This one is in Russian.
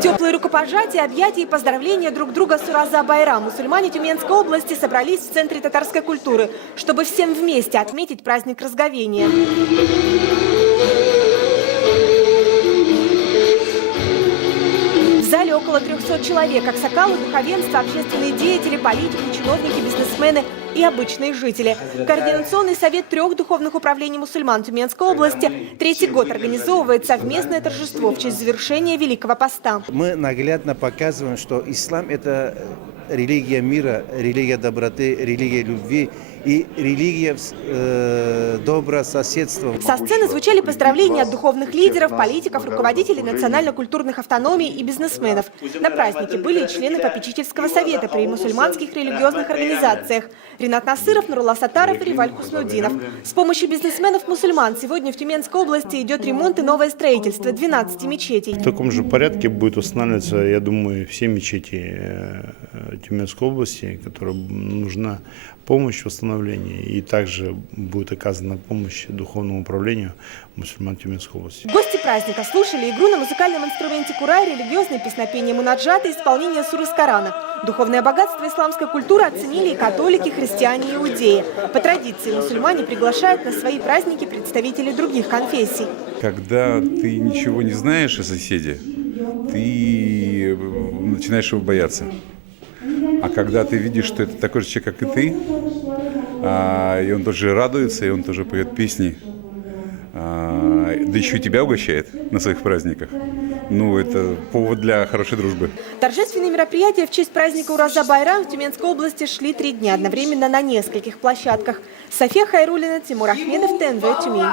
Теплые рукопожатия, объятия и поздравления друг друга с Ураза-Байрам. Мусульмане Тюменской области собрались в Центре татарской культуры, чтобы всем вместе отметить праздник Разговения. В зале около 300 человек, аксакалы, духовенство, общественные деятели, политики, чиновники, бизнесмены и обычные жители. Координационный совет 3 духовных управлений мусульман Тюменской области 3-й год организовывает совместное торжество в честь завершения Великого Поста. Мы наглядно показываем, что ислам – это религия мира, религия доброты, религия любви и религия доброго соседства. Со сцены звучали поздравления от духовных лидеров, политиков, руководителей национально-культурных автономий и бизнесменов. На празднике были и члены попечительского совета при мусульманских религиозных организациях. Ринат Насыров, Нурулла Сатаров и Риваль Хуснудинов. С помощью бизнесменов-мусульман сегодня в Тюменской области идет ремонт и новое строительство 12 мечетей. В таком же порядке будет устанавливаться, я думаю, все мечети Тюменской области, которым нужна помощь в восстановлении. И также будет оказана помощь Духовному управлению мусульман Тюменской области. Гости праздника слушали игру на музыкальном инструменте курай, религиозное песнопение мунаджата и исполнение сур из Корана. Духовное богатство исламской культуры оценили и католики, христиане и иудеи. По традиции мусульмане приглашают на свои праздники представителей других конфессий. Когда ты ничего не знаешь о соседе, ты начинаешь его бояться. А когда ты видишь, что это такой же человек, как и ты, и он тоже радуется, и он тоже поет песни, да еще и тебя угощает на своих праздниках, ну, это повод для хорошей дружбы. Торжественные мероприятия в честь праздника Ураза-Байрам в Тюменской области шли 3 дня, одновременно на нескольких площадках. София Хайруллина, Тимур Ахмедов, ТНВ, Тюмень.